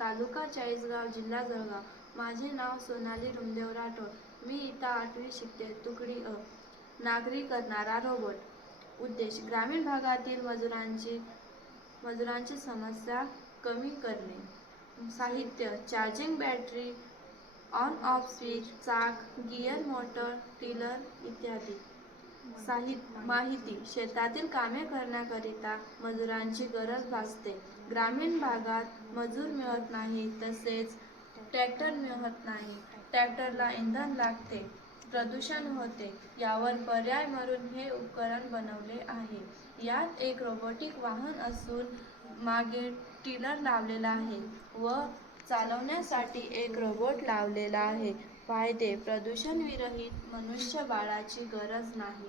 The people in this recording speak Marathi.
तालुका चाळीसगाव, जिल्हा जळगाव. माझे नाव सोनाली रुमदेव राठोड. मी इयत्ता 8वी शिकते. तुकडी अ. नागरी करणारा रोबोट. उद्देश: ग्रामीण भागातील मजुरांची समस्या कमी करणे. साहित्य: charging battery, on off switch, चाक, गिअर, मोटर, टिलर इत्यादी. माहिती: शेतातील कामे करण्याकरिता मजुरांची गरज भासते. ग्रामीण भागात मजूर मिळत नाही, तसेच ट्रॅक्टर मिळत नाही. ट्रॅक्टरला इंधन लागते, प्रदूषण होते. यावर पर्याय म्हणून हे उपकरण बनवले आहे. यात एक रोबोटिक वाहन असून मागे टिलर लावलेला आहे व चालवण्यासाठी एक रोबोट लावलेला आहे. फायदे: प्रदूषण विरहित मनुष्यबळाची गरज नाही.